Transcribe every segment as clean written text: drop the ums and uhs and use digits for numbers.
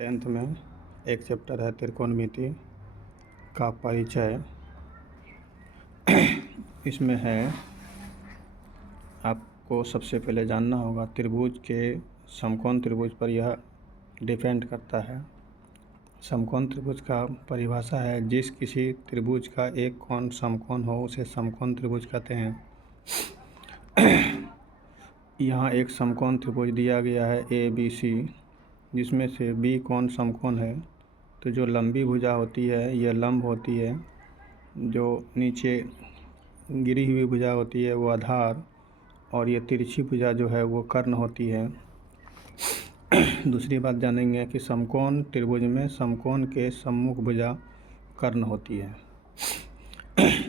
10th में एक chapter है त्रिकोणमिति का परिचय। इसमें है आपको सबसे पहले जानना होगा त्रिभुज के समकोण त्रिभुज पर यह डिपेंड करता है। समकोण त्रिभुज का परिभाषा है जिस किसी त्रिभुज का एक कोण समकोण हो उसे समकोण त्रिभुज कहते हैं। यहाँ एक समकोण त्रिभुज दिया गया है ABC, जिसमें से B कोण समकोण है, तो जो लंबी भुजा होती है यह लंब होती है, जो नीचे गिरी हुई भुजा होती है वो आधार, और ये तिरछी भुजा जो है वो कर्ण होती है। दूसरी बात जानेंगे कि समकोण त्रिभुज में समकोण के सम्मुख भुजा कर्ण होती है।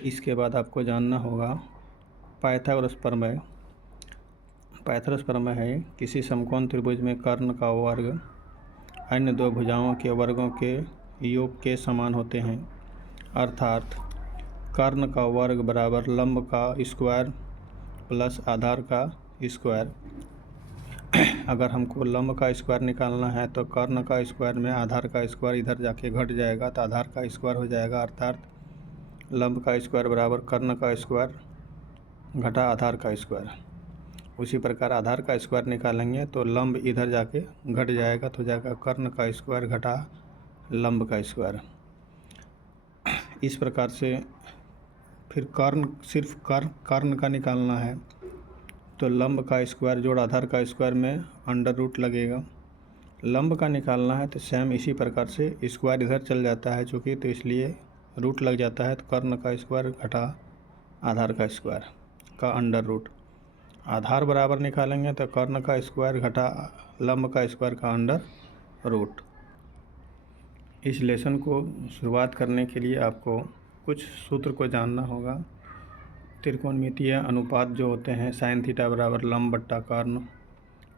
इसके बाद आपको जानना होगा पाइथागोरस प्रमेय। पाइथागोरस प्रमेय है किसी समकोण त्रिभुज में कर्ण का वर्ग अन्य दो भुजाओं के वर्गों के योग के समान होते हैं, अर्थात कर्ण का वर्ग बराबर लंब का स्क्वायर प्लस आधार का स्क्वायर। अगर हमको लंब का स्क्वायर निकालना है तो कर्ण का स्क्वायर में आधार का स्क्वायर इधर जाके घट जाएगा तो आधार का स्क्वायर हो जाएगा, अर्थात लंब का स्क्वायर बराबर कर्ण का स्क्वायर घटा आधार का स्क्वायर। उसी प्रकार आधार का स्क्वायर निकालेंगे तो लंब इधर जाके घट जाएगा तो जाएगा कर्ण का स्क्वायर घटा लंब का स्क्वायर। इस प्रकार से फिर कर्ण सिर्फ कर्ण का निकालना है तो लंब का स्क्वायर जोड़ आधार का स्क्वायर में अंडर रूट लगेगा। लंब का निकालना है तो सेम इसी प्रकार से स्क्वायर इधर चल जाता है चूँकि, तो इसलिए रूट लग जाता है, तो कर्ण का स्क्वायर घटा आधार का स्क्वायर का अंडर रूट। आधार बराबर निकालेंगे तो कर्ण का स्क्वायर घटा लंब का स्क्वायर का अंडर रूट। इस लेसन को शुरुआत करने के लिए आपको कुछ सूत्र को जानना होगा। त्रिकोणमितीय अनुपात जो होते हैं साइन थीटा बराबर लंब बट्टा कर्ण,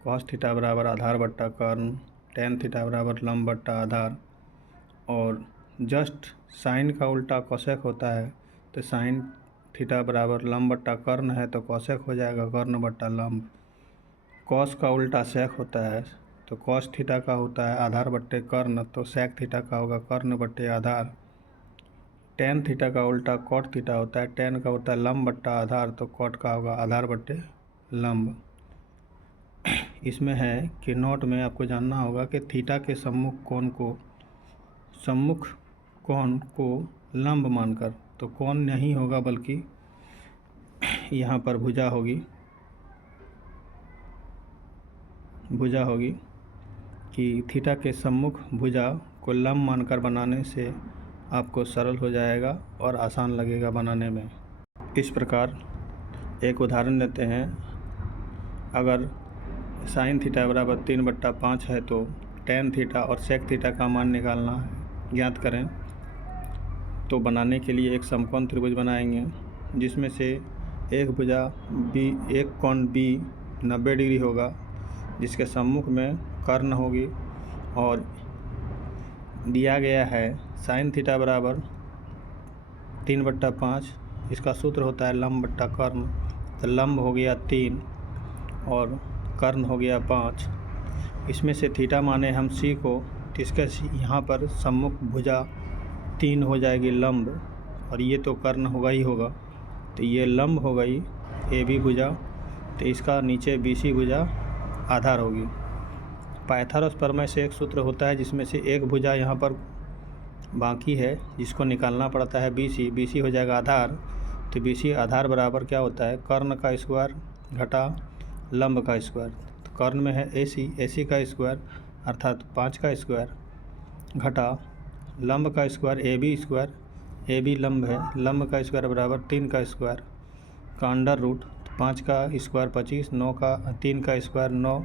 कॉस थीटा बराबर आधार बट्टा कर्ण, टेन थीटा बराबर लंब बट्टा आधार, और जस्ट साइन का उल्टा कोसेक होता है तो साइन थीटा बराबर लंब बट्टा कर्ण है तो कोसेक हो जाएगा कर्ण बट्टा लंब। कॉस का उल्टा सेक होता है तो कॉस थीटा का होता है आधार बट्टे कर्ण, तो सेक थीटा का होगा कर्ण बट्टे आधार। टेन थीटा का उल्टा कॉट थीटा होता है, टेन का होता है लंब बट्टा आधार, तो कॉट का होगा आधार बट्टे लंब। इसमें है कि नोट में आपको जानना होगा कि थीटा के सम्मुख कोण को लंब मानकर, तो कोण नहीं होगा बल्कि यहाँ पर भुजा होगी कि थीटा के सम्मुख भुजा को लंब मानकर बनाने से आपको सरल हो जाएगा और आसान लगेगा बनाने में। इस प्रकार एक उदाहरण लेते हैं। अगर साइन थीटा बराबर 3/5 है तो टेन थीटा और सेक थीटा का मान निकालना है, ज्ञात करें। तो बनाने के लिए एक समकोण त्रिभुज बनाएंगे जिसमें से एक भुजा एक कोण B 90 डिग्री होगा, जिसके सम्मुख में कर्ण होगी, और दिया गया है साइन थीटा बराबर 3/5। इसका सूत्र होता है लंब बट्टा कर्ण, तो लंब हो गया 3 और कर्ण हो गया 5। इसमें से थीटा माने हम C को, तो इसका यहाँ पर सम्मुख भुजा 3 हो जाएगी लंब, और ये तो कर्ण होगा ही होगा, तो ये लंब हो गई AB भुजा, तो इसका नीचे BC भुजा आधार होगी। पाइथागोरस प्रमेय से एक सूत्र होता है जिसमें से एक भुजा यहाँ पर बाकी है जिसको निकालना पड़ता है BC हो जाएगा आधार, तो BC आधार बराबर क्या होता है कर्ण का स्क्वायर घटा लंब का स्क्वायर। तो कर्ण में है AC का स्क्वायर अर्थात 5 का स्क्वायर घटा लंब का स्क्वायर AB लंब है, लंब का स्क्वायर बराबर 3 का स्क्वायर का अंडर रूट। 5 का स्क्वायर 25, 3 का स्क्वायर 9,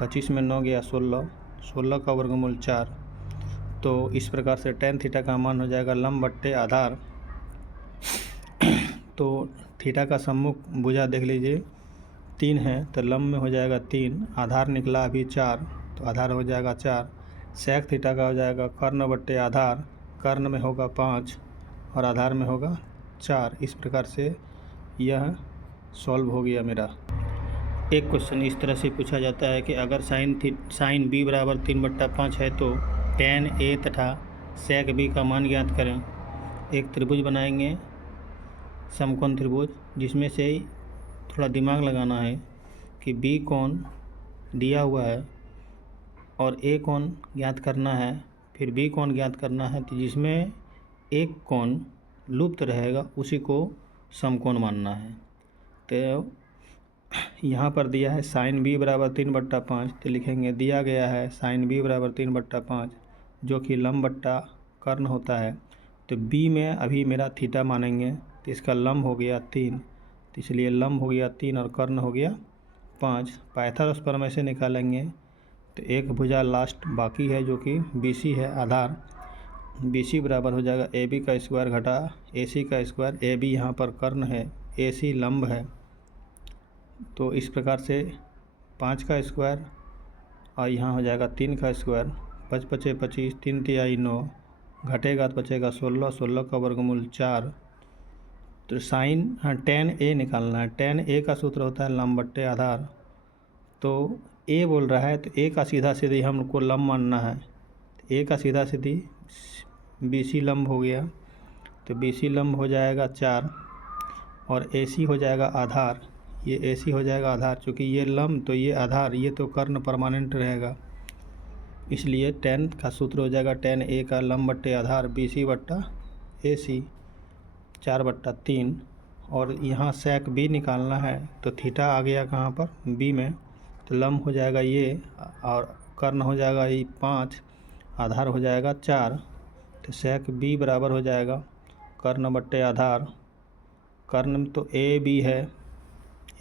25 में 9 गया 16 का वर्गमूल 4। तो इस प्रकार से टेन थीटा का मान हो जाएगा लंब बट्टे आधार। तो थीटा का सम्मुख भुजा देख लीजिए 3 है तो लंब में हो जाएगा 3, आधार निकला अभी 4, तो आधार हो जाएगा 4। सेक थीटा का हो जाएगा कर्ण बट्टे आधार, कर्ण में होगा 5 और आधार में होगा 4। इस प्रकार से यह सॉल्व हो गया मेरा। एक क्वेश्चन इस तरह से पूछा जाता है कि अगर साइन बी बराबर 3/5 है तो tan ए तथा sec बी का मान ज्ञात करें। एक त्रिभुज बनाएंगे, समकोण त्रिभुज, जिसमें से थोड़ा दिमाग लगाना है कि बी कोण दिया हुआ है और ए कोण ज्ञात करना है, फिर बी कोण ज्ञात करना है, तो जिसमें एक कोण लुप्त रहेगा उसी को समकोण मानना है। तो यहाँ पर दिया है साइन बी बराबर 3/5, तो लिखेंगे दिया गया है साइन बी बराबर 3/5 जो कि लंब बट्टा कर्ण होता है। तो बी में अभी मेरा थीटा मानेंगे, तो इसका लंब हो गया 3, तो इसलिए लंब हो गया 3 और कर्ण हो गया 5। पाइथागोरस प्रमेय से निकालेंगे तो एक भुजा लास्ट बाकी है जो कि BC है, आधार। BC बराबर हो जाएगा AB का स्क्वायर घटा AC का स्क्वायर। AB यहाँ पर कर्ण है, AC लंब है, तो इस प्रकार से 5 का स्क्वायर और यहाँ हो जाएगा 3 का स्क्वायर। 5 × 5 = 25, 3 × 3 = 9, घटेगा तो बचेगा 16, 16 का वर्गमूल 4। तो साइन tan A निकालना है। tan A का सूत्र होता है लंब बट्टे आधार। तो A बोल रहा है तो A का सीधा सीधी हमको लंब मानना है। तो A का सीधा सीधी BC लंब हो गया, तो BC लंब हो जाएगा 4 और AC हो जाएगा आधार। ये AC हो जाएगा आधार, चूँकि ये लंब तो ये आधार, ये तो कर्ण परमानेंट रहेगा, इसलिए tan का सूत्र हो जाएगा tan A का लंब बट्टे आधार BC/AC 4/3। और यहाँ sec B निकालना है, तो थीटा आ गया कहाँ पर B में, तो लंब हो जाएगा ये और कर्ण हो जाएगा ये 5, आधार हो जाएगा 4। तो sec B बराबर हो जाएगा कर्ण बट्टे आधार। कर्ण में तो AB है,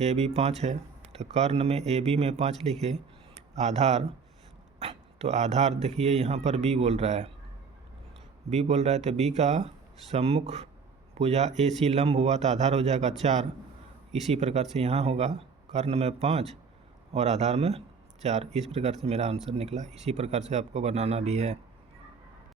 AB 5 है, तो कर्ण में AB में 5 लिखे, आधार, तो आधार देखिए यहाँ पर B बोल रहा है, B बोल रहा है तो B का सम्मुख भुजा AC लंब हुआ तो आधार हो जाएगा 4। इसी प्रकार से यहाँ होगा कर्ण में 5 और आधार में 4। इस प्रकार से मेरा आंसर निकला। इसी प्रकार से आपको बनाना भी है।